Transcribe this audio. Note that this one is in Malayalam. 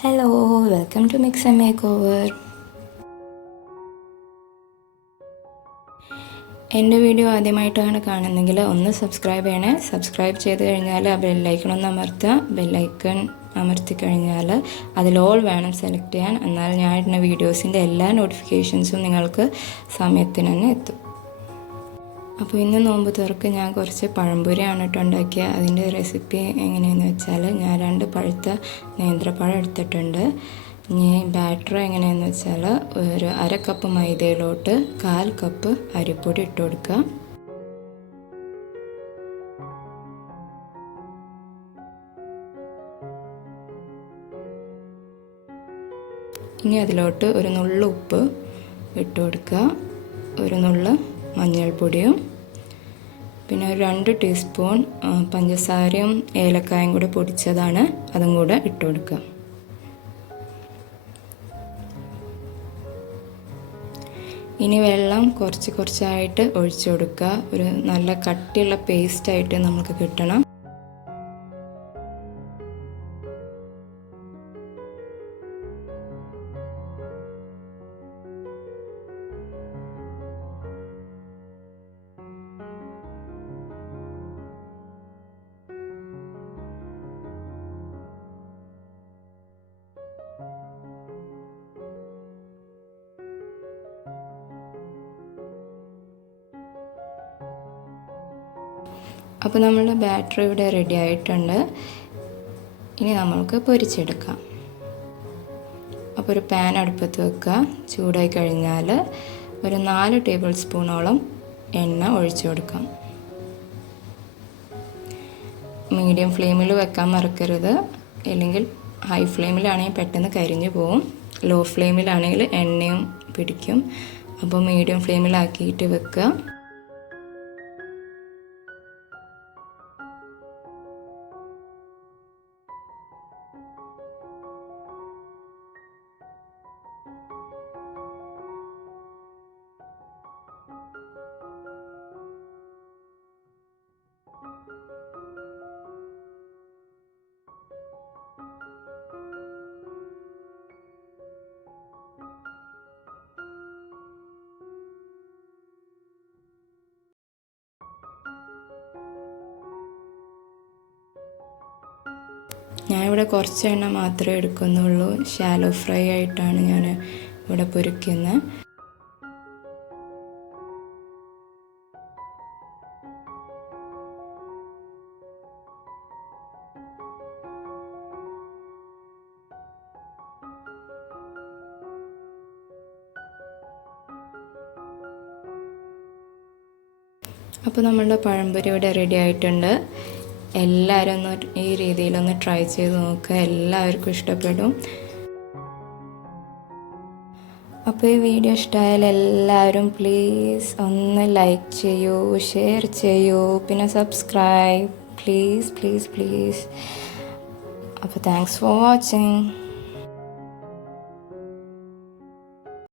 Hello, welcome to mix and makeover. എൻ്റെ വീഡിയോ ആദ്യമായിട്ടാണ് കാണുന്നതെങ്കിൽ ഒന്ന് സബ്സ്ക്രൈബ് ചെയ്യണേ. സബ്സ്ക്രൈബ് ചെയ്ത് കഴിഞ്ഞാൽ ആ ബെല്ലൈക്കൺ ഒന്ന് അമർത്തുക. ബെല്ലൈക്കൺ അമർത്തി കഴിഞ്ഞാൽ അതിൽ ഓൾ വേണം സെലക്ട് ചെയ്യാൻ. എന്നാൽ ഞാൻ ഇടുന്ന വീഡിയോസിൻ്റെ എല്ലാ നോട്ടിഫിക്കേഷൻസും നിങ്ങൾക്ക് സമയത്തിന് തന്നെ എത്തും. അപ്പോൾ ഇന്ന് നോമ്പ് തുറക്ക് ഞാൻ കുറച്ച് പഴംപൊരിയാണ് കേട്ടോ ഉണ്ടാക്കിയത്. അതിൻ്റെ റെസിപ്പി എങ്ങനെയാണെന്ന് വെച്ചാൽ ഞാൻ 2 പഴുത്ത നേന്ത്രപ്പഴം എടുത്തിട്ടുണ്ട്. ഇനി ബാറ്റർ എങ്ങനെയാണെന്ന് വെച്ചാൽ ഒരു 1/2 കപ്പ് മൈദയിലോട്ട് 1/4 കപ്പ് അരിപ്പൊടി ഇട്ട് കൊടുക്കുക. ഇനി അതിലോട്ട് ഒരു നുള്ളു ഉപ്പ് ഇട്ട് കൊടുക്കുക, ഒരു നുള്ളു മഞ്ഞൾപ്പൊടിയും, പിന്നെ ഒരു 2 ടീസ്പൂൺ പഞ്ചസാരയും ഏലക്കായും കൂടെ പൊടിച്ചതാണ്, അതും കൂടെ ഇട്ട് കൊടുക്കുക. ഇനി വെള്ളം കുറച്ചായിട്ട് ഒഴിച്ചു കൊടുക്കുക. ഒരു നല്ല കട്ടിയുള്ള പേസ്റ്റായിട്ട് നമുക്ക് കിട്ടണം. അപ്പോൾ നമ്മളുടെ ബാറ്റർ ഇവിടെ റെഡി ആയിട്ടുണ്ട്. ഇനി നമ്മൾക്ക് പൊരിച്ചെടുക്കാം. അപ്പോൾ ഒരു പാൻ അടുപ്പത്ത് വെക്കുക. ചൂടായി കഴിഞ്ഞാൽ ഒരു 4 ടേബിൾ സ്പൂണോളം എണ്ണ ഒഴിച്ചു കൊടുക്കാം. മീഡിയം ഫ്ലെയിമിൽ വെക്കാൻ മറക്കരുത്, അല്ലെങ്കിൽ ഹൈ ഫ്ലെയിമിലാണെങ്കിൽ പെട്ടെന്ന് കരിഞ്ഞു പോവും. ലോ ഫ്ലെയിമിലാണെങ്കിൽ എണ്ണയും പിടിക്കും. അപ്പോൾ മീഡിയം ഫ്ലെയിമിലാക്കിയിട്ട് വെക്കുക. ഞാനിവിടെ കുറച്ച് എണ്ണ മാത്രമേ എടുക്കുന്നുള്ളൂ. ഷാലോ ഫ്രൈ ആയിട്ടാണ് ഞാൻ ഇവിടെ പൊരിക്കുന്നത്. അപ്പോൾ നമ്മളുടെ പഴംപൊരി ഇവിടെ റെഡി ആയിട്ടുണ്ട്. എല്ലാവരും ഒന്ന് ഈ രീതിയിലൊന്ന് ട്രൈ ചെയ്ത് നോക്കുക, എല്ലാവർക്കും ഇഷ്ടപ്പെടും. അപ്പോൾ ഈ വീഡിയോ ഇഷ്ടമായാൽ എല്ലാവരും പ്ലീസ് ഒന്ന് ലൈക്ക് ചെയ്യൂ, ഷെയർ ചെയ്യൂ, പിന്നെ സബ്സ്ക്രൈബ് പ്ലീസ്. അപ്പോൾ താങ്ക്സ് ഫോർ വാച്ചിങ്.